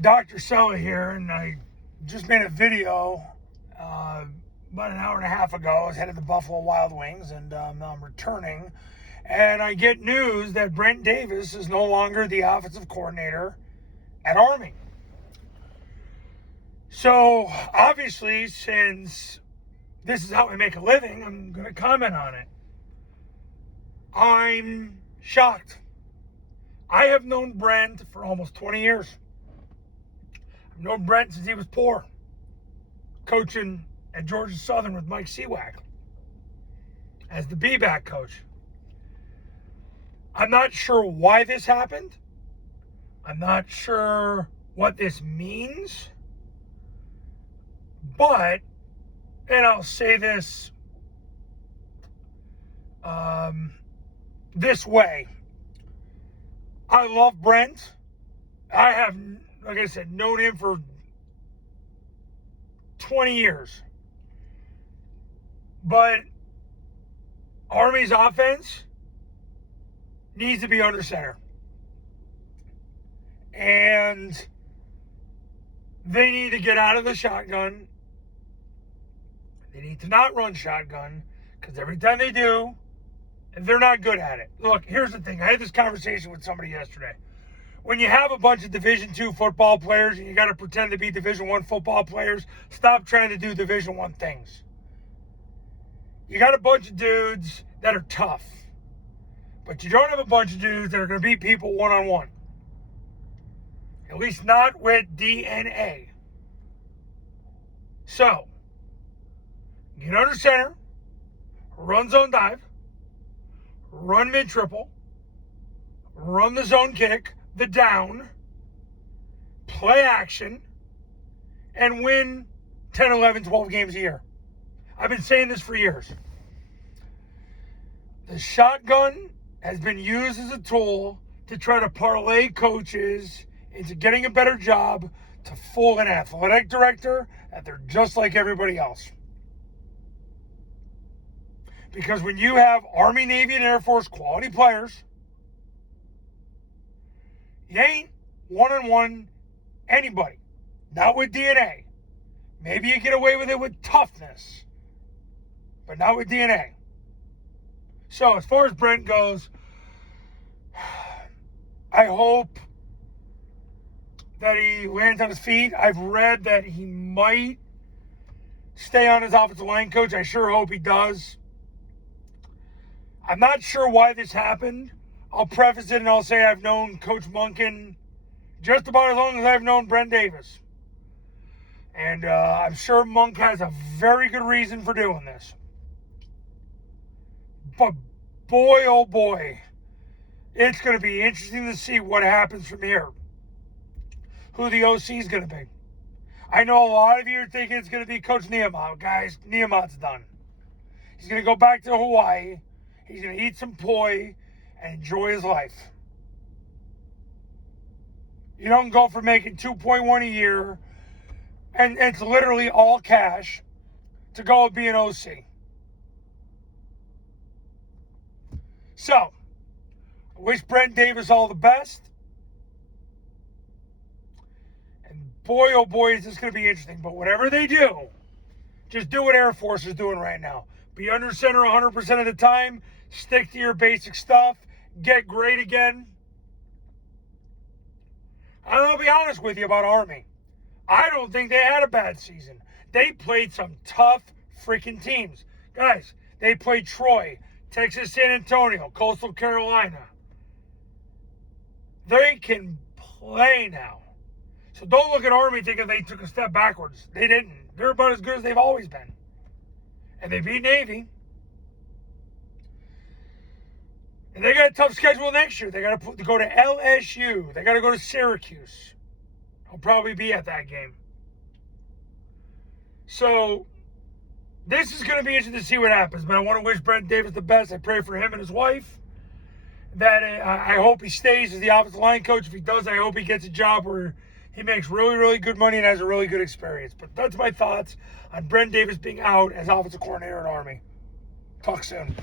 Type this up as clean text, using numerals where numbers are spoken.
Dr. Sella here, and I just made a video about an hour and a half ago. I was headed to Buffalo Wild Wings, and I'm returning, and I get news that Brent Davis is no longer the offensive coordinator at Army. So, obviously, since this is how I make a living, I'm going to comment on it. I'm shocked. I have known Brent for almost 20 years. I've known Brent since he was poor, coaching at Georgia Southern with Mike Seawack as the B-back coach. I'm not sure why this happened. I'm not sure what this means. But, and I'll say this this way. I love Brent. I have, like I said, known him for 20 years. But Army's offense needs to be under center. And they need to get out of the shotgun. They need to not run shotgun, because every time they do, they're not good at it. Look, here's the thing. I had this conversation with somebody yesterday. When you have a bunch of Division II football players and you got to pretend to be Division I football players, stop trying to do Division I things. You got a bunch of dudes that are tough, but you don't have a bunch of dudes that are going to beat people one-on-one. At least not with DNA. So, get under center, run zone dive, run mid-triple, run the zone kick, the down, play action, and win 10, 11, 12 games a year. I've been saying this for years. The shotgun has been used as a tool to try to parlay coaches into getting a better job to fool an athletic director that they're just like everybody else. Because when you have Army, Navy, and Air Force quality players, you ain't one-on-one anybody. Not with DNA. Maybe you get away with it with toughness, but not with DNA. So as far as Brent goes, I hope that he lands on his feet. I've read that he might stay on as offensive line coach. I sure hope he does. I'm not sure why this happened. I'll preface it and I'll say I've known Coach Monken just about as long as I've known Brent Davis. And I'm sure Monk has a very good reason for doing this. But boy, oh boy, it's going to be interesting to see what happens from here. Who the OC is going to be. I know a lot of you are thinking it's going to be Coach Niemot. Guys, Niemot's done. He's going to go back to Hawaii. He's going to eat some poi and enjoy his life. You don't go from making $2.1 a year, and it's literally all cash, to go and be an OC. So, I wish Brent Davis all the best. And boy, oh boy, is this going to be interesting. But whatever they do, just do what Air Force is doing right now. Be under center 100% of the time. Stick to your basic stuff. Get great again. And I'll be honest with you about Army. I don't think they had a bad season. They played some tough freaking teams. Guys, they played Troy, Texas San Antonio, Coastal Carolina. They can play now. So don't look at Army thinking they took a step backwards. They didn't. They're about as good as they've always been. And they beat Navy. And they got a tough schedule next year. They got to go to LSU. They got to go to Syracuse. I'll probably be at that game. So this is going to be interesting to see what happens. But I want to wish Brent Davis the best. I pray for him and his wife. That I hope he stays as the offensive line coach. If he does, I hope he gets a job where he makes really, really good money and has a really good experience. But that's my thoughts on Brent Davis being out as offensive coordinator at Army. Talk soon.